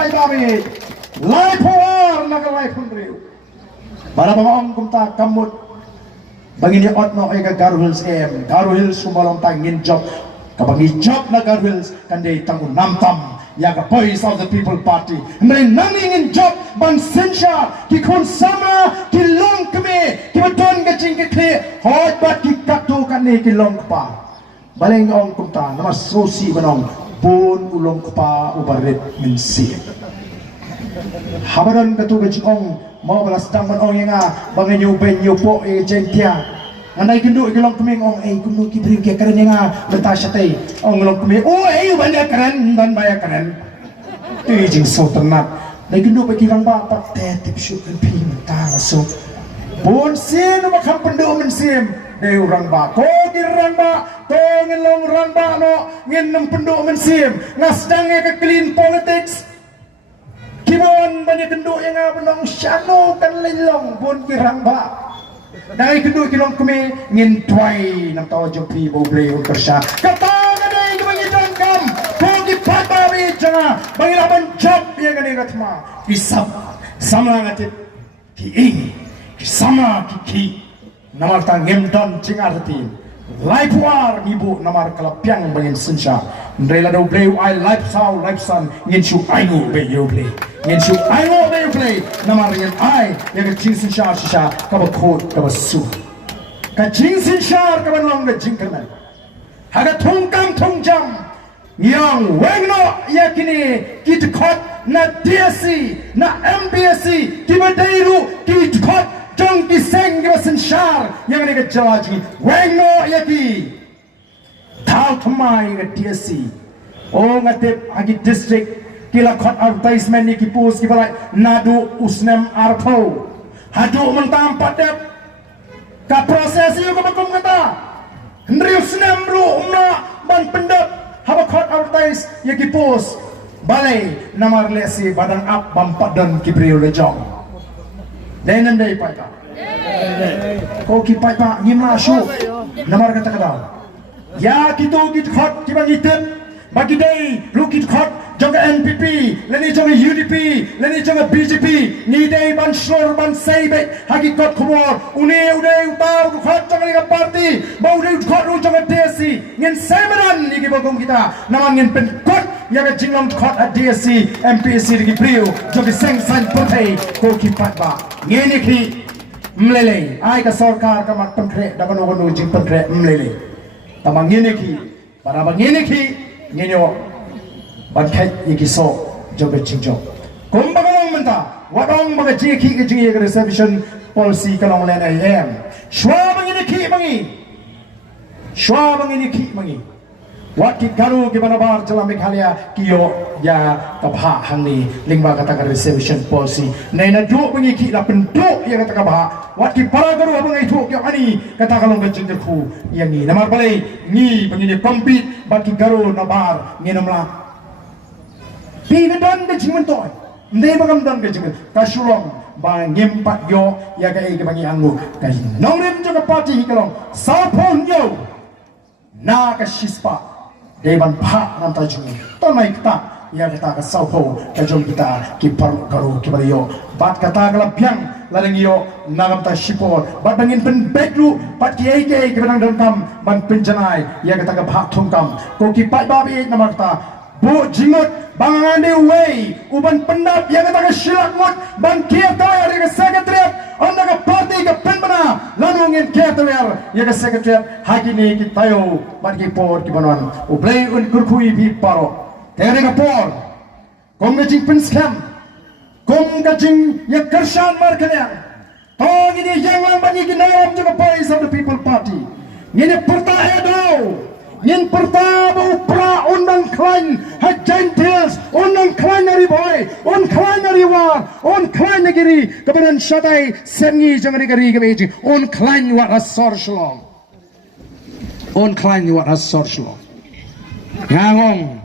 pai kami lai puar naga lai pundriu para bangong kumta kamut bangin ot no ay Garo Hills Garo Hills sumalong tangin job kabangi job na Garo Hills kanday tangun namtam yaga boys of the people party may naming in job ban sensha ki kon sama ki long kame ki baton ka jing ki hot bat ki katu kane ki long pa baleng ong kumta nama sosi banong pun ulong pa ubarit minsi habaran katu ka jing ong mau balas tang ban ong yang bangen yu ben yu po e jentia anai kendu gelong keming ong kundu ki bring ke keren yang beta syate ong gelong keming banyak keren dan banyak keren jing so ternat nai kendu bagi rang ba pat te tip syuk kan pi mentah so bon sin makam pendu men sim dei urang ba ko girang ba to ngelong rang ba no ngin nem pendu men sim ngasdang ke clean politics kibon banyak kendu yang benong syano kan lelong bon girang ba dai kedua kilong kami ngin twai nam taw jopi bo ble un kersha kata ngadai ke bangi dangkam kogi papa mi janga bangi laban job yang ngani ratma isap sama ngatit ki ing ki sama ki namar tang ngem don cingartin life war ibu namar kalapiang bangin sensha ndrela do ble I life sao life san ngin chu I know be you ble ngin chu I know be you ble namar ngin I yang jing sensha shisha ka ba khot ka ba su ka jing sensha ka ba long ga jing kana haga thongkam thongjam yang wengno yakini kit khot na DSC na MBSC kibadairu kit khot jong ki seng ga sensha yang ni ga jawaji wengno yaki thal thamai ga DSC o ngatep agi district kila khot advertisement ni ki post ki balai nadu usnem arpo hadu mentam padep ka proses yu ka bakum kata ndri usnem ru umna ban pendep haba khot advertise ye ki post balai namar lesi badan up bampat dan ki brio lejong denan dai pai ka ko ki pai pa ngimla shu namar kata kata ya kitu kit khot ki bang item bagi dai rukit khot jaga NPP leni jaga UDP leni jaga BJP ni dai ban slor ban saibe hagi kot khobor une udai utau khot jaga ni parti bau dai khot ru jaga DSC ngin saiberan ni ki bagong kita naman ngin pen kot ya ga jinglong khot at DSC MPSC di prio jaga seng san potai ko ki patba ngene ki mlele ai ka sarkar ka mak pentre da bano bano jing pentre mlele tamang ngene ki para bang ngene ki ngenyo bankai ikiso joga cingjo kumbagalong menta wadong baga jiki ke jingi reservation policy kalong len am shwa bangini ki mangi wat ki garu ki banabar jala Meghalaya kiyo ya kabha hangni lingba kata ka reservation policy naina do bangi ki la pendo ya kata kabha wat ki para garu abangai thu ki ani kata kalong ke jingir khu yang ni namar balai ni bangini compete bat ki garu nabar nginamla Pinadan ke jingan toy, ndai bagam dan ke jingan. Kasulong bang ngimpat yo ya ke bangi anggu. Kai nongrim juga parti hikalong. Sapon yo na ke sispa. Dai ban pha nam ta jingan. Tonai kita ya kita ke sapo ke jom kita ki paru karu ki bariyo. Bat kata kala biang lareng yo nagam ta sipor. Bat bangin pen bedru bat ki ai ke banang dan kam ban penjanai ya kita ke pha thungkam. Ko ki pai babi namar ta bu jingot bangane way uban pendap yang kata silak mut ban kia tayar yang sekretariat anda ke parti ke penbana lalu ngin kia tayar yang sekretariat hagi ni kita tayo ban ki por ki banon ublay un kurkui bi paro tere ke por kom ke jing penskam kom ke jing ya kershan markanya tong ini yang lang bani ginayam juga Voice of the People Party ngini pertahe do Yen pertama upra undang klain ha gentiles undang klain dari boy on klain dari war on klain negeri kemudian syatai sengi jangan negeri kebeji on klain wat asor shalom on klain wat asor shalom ngangong